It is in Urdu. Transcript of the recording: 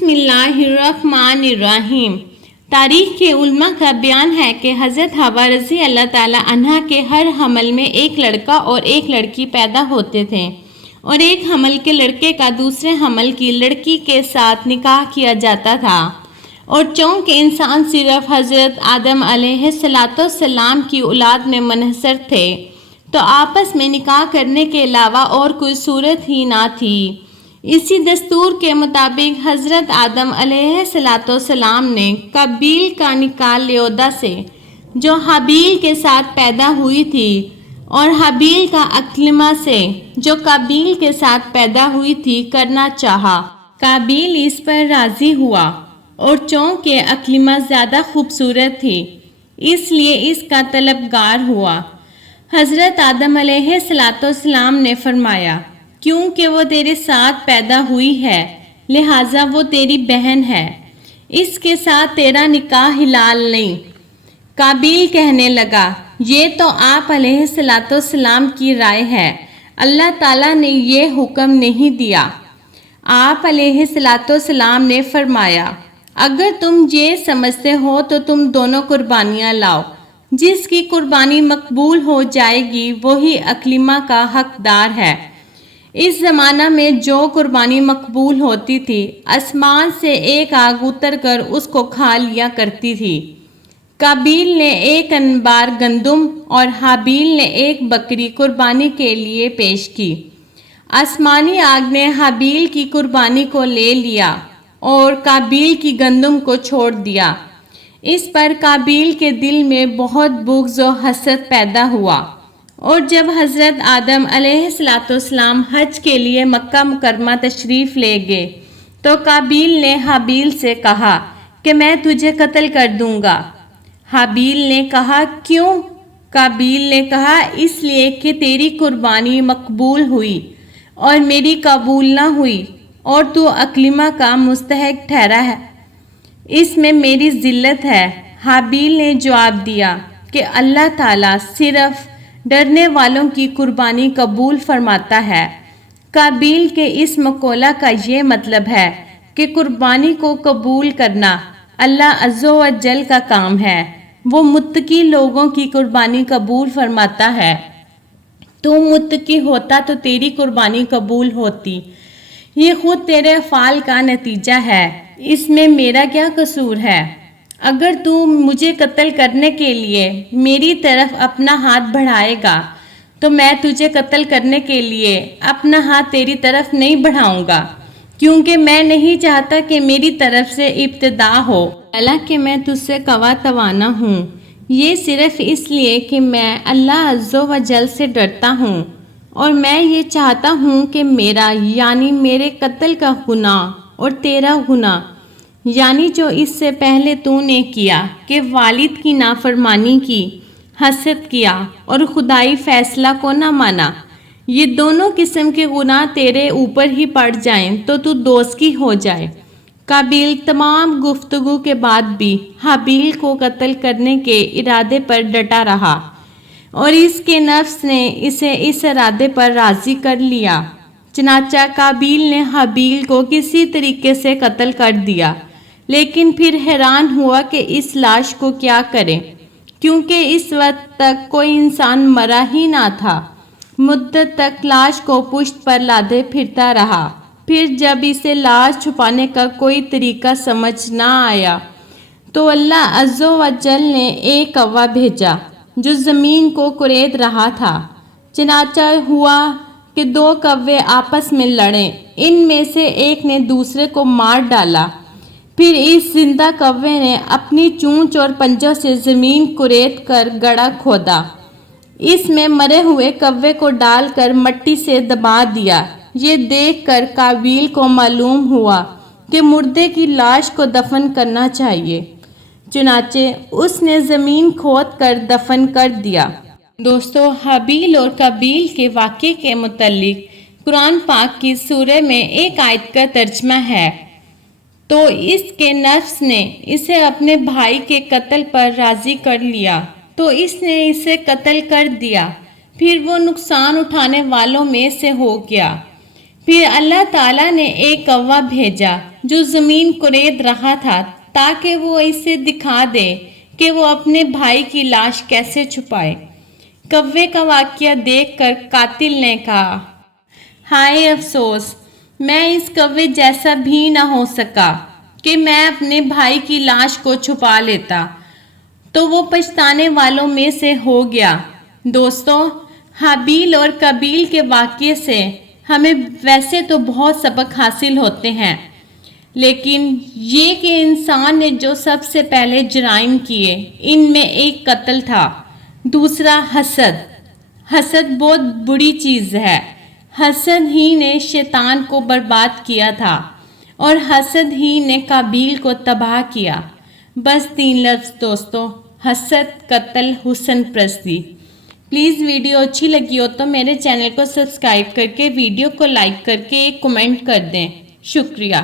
بسم اللہ الرحمن الرحیم۔ تاریخ کے علماء کا بیان ہے کہ حضرت حوا رضی اللہ تعالیٰ عنہا کے ہر حمل میں ایک لڑکا اور ایک لڑکی پیدا ہوتے تھے، اور ایک حمل کے لڑکے کا دوسرے حمل کی لڑکی کے ساتھ نکاح کیا جاتا تھا، اور چونکہ انسان صرف حضرت آدم علیہ السلام کی اولاد میں منحصر تھے تو آپس میں نکاح کرنے کے علاوہ اور کوئی صورت ہی نہ تھی۔ اسی دستور کے مطابق حضرت آدم علیہ السلام نے قابیل کا نکاح لیودا سے جو حابیل کے ساتھ پیدا ہوئی تھی اور حابیل کا اکلیمہ سے جو قابیل کے ساتھ پیدا ہوئی تھی کرنا چاہا۔ قابیل اس پر راضی ہوا، اور چونکہ اکلیمہ زیادہ خوبصورت تھی اس لیے اس کا طلبگار ہوا۔ حضرت آدم علیہ السلام نے فرمایا، کیونکہ وہ تیرے ساتھ پیدا ہوئی ہے لہٰذا وہ تیری بہن ہے، اس کے ساتھ تیرا نکاح حلال نہیں۔ قابیل کہنے لگا، یہ تو آپ علیہ السلام کی رائے ہے، اللہ تعالیٰ نے یہ حکم نہیں دیا۔ آپ علیہ السلام نے فرمایا، اگر تم یہ سمجھتے ہو تو تم دونوں قربانیاں لاؤ، جس کی قربانی مقبول ہو جائے گی وہی اکلیمہ کا حقدار ہے۔ اس زمانہ میں جو قربانی مقبول ہوتی تھی آسمان سے ایک آگ اتر کر اس کو کھا لیا کرتی تھی۔ قابیل نے ایک انبار گندم اور حابیل نے ایک بکری قربانی کے لیے پیش کی۔ آسمانی آگ نے حابیل کی قربانی کو لے لیا اور قابیل کی گندم کو چھوڑ دیا۔ اس پر قابیل کے دل میں بہت بغض و حسد پیدا ہوا، اور جب حضرت آدم علیہ السلام حج کے لیے مکہ مکرمہ تشریف لے گئے تو قابیل نے حابیل سے کہا کہ میں تجھے قتل کر دوں گا۔ حابیل نے کہا، کیوں؟ قابیل نے کہا، اس لیے کہ تیری قربانی مقبول ہوئی اور میری قبول نہ ہوئی، اور تو اکلیمہ کا مستحق ٹھہرا ہے، اس میں میری ذلت ہے۔ حابیل نے جواب دیا کہ اللہ تعالیٰ صرف ڈرنے والوں کی قربانی قبول فرماتا ہے۔ قابیل کے اس مقولہ کا یہ مطلب ہے کہ قربانی کو قبول کرنا اللہ عز و جل کا کام ہے، وہ متقی لوگوں کی قربانی قبول فرماتا ہے۔ تو متقی ہوتا تو تیری قربانی قبول ہوتی، یہ خود تیرے افعال کا نتیجہ ہے، اس میں میرا کیا قصور ہے؟ اگر تو مجھے قتل کرنے کے لیے میری طرف اپنا ہاتھ بڑھائے گا تو میں تجھے قتل کرنے کے لیے اپنا ہاتھ تیری طرف نہیں بڑھاؤں گا، کیونکہ میں نہیں چاہتا کہ میری طرف سے ابتدا ہو، حالانکہ میں تجھ سے قوا توانا ہوں۔ یہ صرف اس لیے کہ میں اللہ عز و جل سے ڈرتا ہوں، اور میں یہ چاہتا ہوں کہ میرا یعنی میرے قتل کا گناہ اور تیرا گناہ یعنی جو اس سے پہلے تو نے کیا کہ والد کی نافرمانی کی، حسد کیا اور خدائی فیصلہ کو نہ مانا، یہ دونوں قسم کے گناہ تیرے اوپر ہی پڑ جائیں تو دوزخی ہو جائے۔ قابیل تمام گفتگو کے بعد بھی حابیل کو قتل کرنے کے ارادے پر ڈٹا رہا، اور اس کے نفس نے اسے اس ارادے پر راضی کر لیا۔ چنانچہ قابیل نے حابیل کو کسی طریقے سے قتل کر دیا، لیکن پھر حیران ہوا کہ اس لاش کو کیا کرے، کیونکہ اس وقت تک کوئی انسان مرا ہی نہ تھا۔ مدت تک لاش کو پشت پر لادے پھرتا رہا، پھر جب اسے لاش چھپانے کا کوئی طریقہ سمجھ نہ آیا تو اللہ عز و جل نے ایک کوا بھیجا جو زمین کو کورید رہا تھا۔ چنانچہ ہوا کہ دو کوے آپس میں لڑے، ان میں سے ایک نے دوسرے کو مار ڈالا، پھر اس زندہ کوے نے اپنی چونچ اور پنجوں سے زمین کورید کر گڑھا کھودا، اس میں مرے ہوئے کوے کو ڈال کر مٹی سے دبا دیا۔ یہ دیکھ کر قابیل کو معلوم ہوا کہ مردے کی لاش کو دفن کرنا چاہیے، چنانچہ اس نے زمین کھود کر دفن کر دیا۔ دوستو، حابیل اور قابیل کے واقعے کے متعلق قرآن پاک کی سورہ میں ایک آیت کا ترجمہ ہے، تو اس کے نفس نے اسے اپنے بھائی کے قتل پر راضی کر لیا تو اس نے اسے قتل کر دیا، پھر وہ نقصان اٹھانے والوں میں سے ہو گیا۔ پھر اللہ تعالیٰ نے ایک کوا بھیجا جو زمین کورید رہا تھا تاکہ وہ اسے دکھا دے کہ وہ اپنے بھائی کی لاش کیسے چھپائے۔ کوے کا واقعہ دیکھ کر قاتل نے کہا، ہائے افسوس، میں اس کوے جیسا بھی نہ ہو سکا کہ میں اپنے بھائی کی لاش کو چھپا لیتا، تو وہ پچھتانے والوں میں سے ہو گیا۔ دوستو، حابیل اور قابیل کے واقعے سے ہمیں ویسے تو بہت سبق حاصل ہوتے ہیں، لیکن یہ کہ انسان نے جو سب سے پہلے جرائم کیے، ان میں ایک قتل تھا، دوسرا حسد۔ حسد بہت بری چیز ہے۔ حسد ہی نے شیطان کو برباد کیا تھا اور حسد ہی نے قابیل کو تباہ کیا۔ بس 3 لفظ دوستو، حسد، قتل، حسن پرستی۔ پلیز ویڈیو اچھی لگی ہو تو میرے چینل کو سبسکرائب کر کے ویڈیو کو لائک کر کے ایک کمنٹ کر دیں۔ شکریہ۔